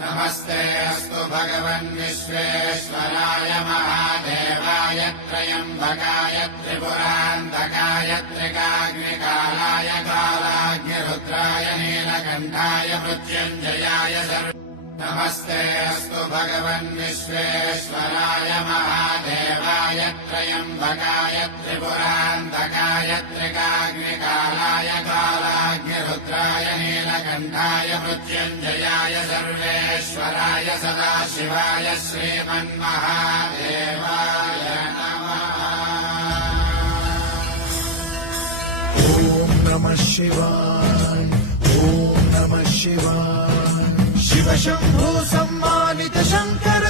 नमस्तेऽस्तु भगवन् विश्वेश्वराय महादेवाय त्र्यम्बकाय त्रिपुरान्तकाय त्रिकाग्निकालाय कालाग्निरुद्राय नीलकण्ठाय मृत्युञ्जयाय नमस्तेऽस्तु भगवन् विश्वेश्वराय महादेवाय त्र्यम्बकाय त्रिपुरान्तकाय त्रिकाग्निकालाय कालाग्निरुद्राय नीलकण्ठाय मृत्युञ्जयाय सर्वेश्वराय सदाशिवाय श्रीमन्महादेवाय नमः। ॐ नमः शिवाय ॐ नमः शिवाय शिव शम्भो सम्मानित शङ्कर